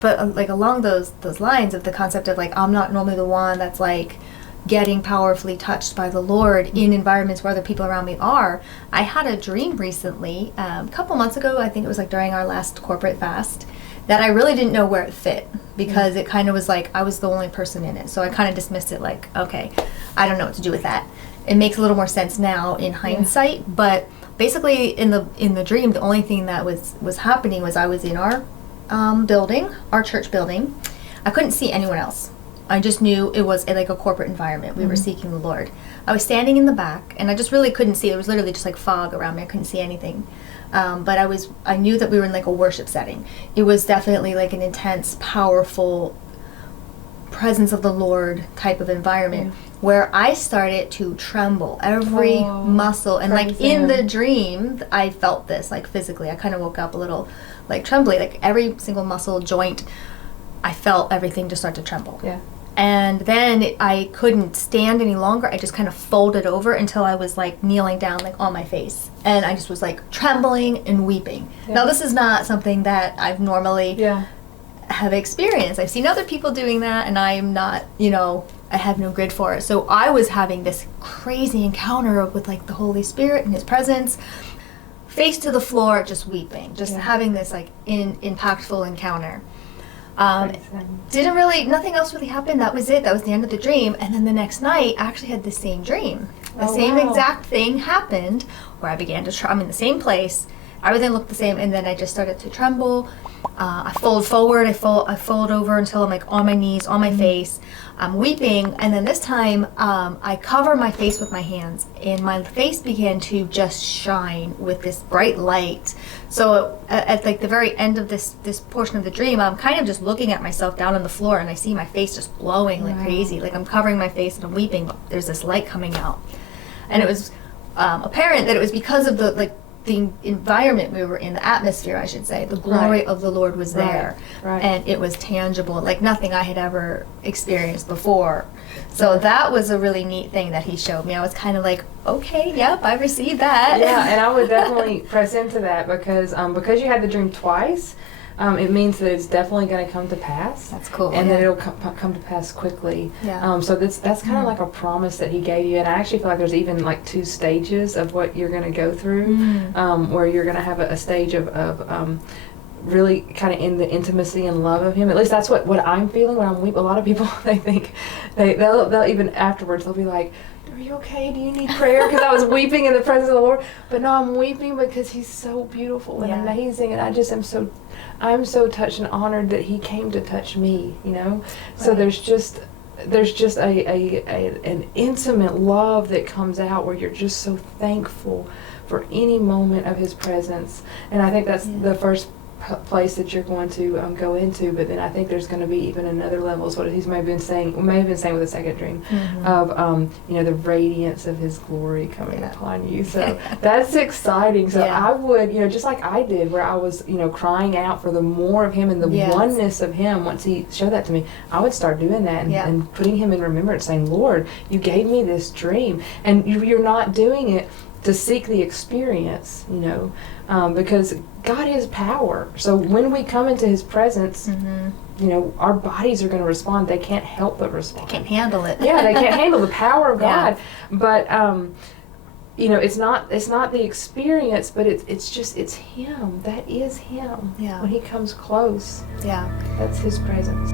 But like along those lines of the concept of like I'm not normally the one that's like getting powerfully touched by the Lord in environments where other people around me are. I had a dream recently, a couple months ago, I think it was like during our last corporate fast, that I really didn't know where it fit because it kind of was like I was the only person in it. So I kind of dismissed it like, okay, I don't know what to do with that. It makes a little more sense now in hindsight, but basically in the dream, the only thing that was happening was I was in our building, our church building. I couldn't see anyone else. I just knew it was like a corporate environment. We were seeking the Lord. I was standing in the back, and I just really couldn't see. It was literally just like fog around me. I couldn't see anything. But I knew that we were in like a worship setting. It was definitely like an intense, powerful presence of the Lord type of environment where I started to tremble, every muscle, and like in the dream, I felt this like physically. I kind of woke up a little like trembly, like every single muscle, joint, I felt everything just start to tremble. Yeah. And then I couldn't stand any longer. I just kind of folded over until I was like kneeling down like on my face. And I just was like trembling and weeping. Yeah. Now this is not something that I've normally have experienced. I've seen other people doing that and I'm not, I have no grid for it. So I was having this crazy encounter with like the Holy Spirit and His presence, face to the floor, just weeping, just having this like impactful encounter. Nothing else really happened. That was it. That was the end of the dream. And then the next night, I actually had the same dream. The same exact thing happened where I began to I'm in the same place. Everything looked the same. And then I just started to tremble. I fold forward. I fold over until I'm like on my knees, on my face. I'm weeping. And then this time, I cover my face with my hands. And my face began to just shine with this bright light. So at like the very end of this portion of the dream, I'm kind of just looking at myself down on the floor, and I see my face just glowing like crazy. Like I'm covering my face and I'm weeping, but there's this light coming out. And it was apparent that it was because of the environment we were in, the atmosphere, I should say. The glory of the Lord was there. Right. And it was tangible, like nothing I had ever experienced before. So that was a really neat thing that He showed me. I was kind of like, okay, yep, I received that. Yeah, and I would definitely press into that because you had the dream twice, it means that it's definitely going to come to pass. That's cool. And that it'll come to pass quickly. Yeah. So that's kind of like a promise that He gave you. And I actually feel like there's even like 2 stages of what you're going to go through, where you're going to have a stage of really kind of in the intimacy and love of Him. At least that's what I'm feeling when I'm weeping. A lot of people, they think, they'll even afterwards, they'll be like, are you okay? Do you need prayer? Because I was weeping in the presence of the Lord. But no, I'm weeping because He's so beautiful and amazing. And I just I'm so touched and honored that He came to touch me, Right. So there's just an intimate love that comes out where you're just so thankful for any moment of His presence. And I think that's the first place that you're going to go into, but then I think there's going to be even another level, is what He may have been saying with the second dream, of the radiance of His glory coming upon you. So that's exciting. So I would, just like I did, where I was, crying out for the more of Him and the oneness of Him. Once He showed that to me, I would start doing that and putting Him in remembrance, saying, Lord, you gave me this dream, and you're not doing it to seek the experience, because God is power. So when we come into His presence, our bodies are going to respond. They can't help but respond. They can't handle it. Yeah, they can't handle the power of God. But it's not the experience, but it's Him. That is Him. Yeah. When He comes close. Yeah. That's His presence.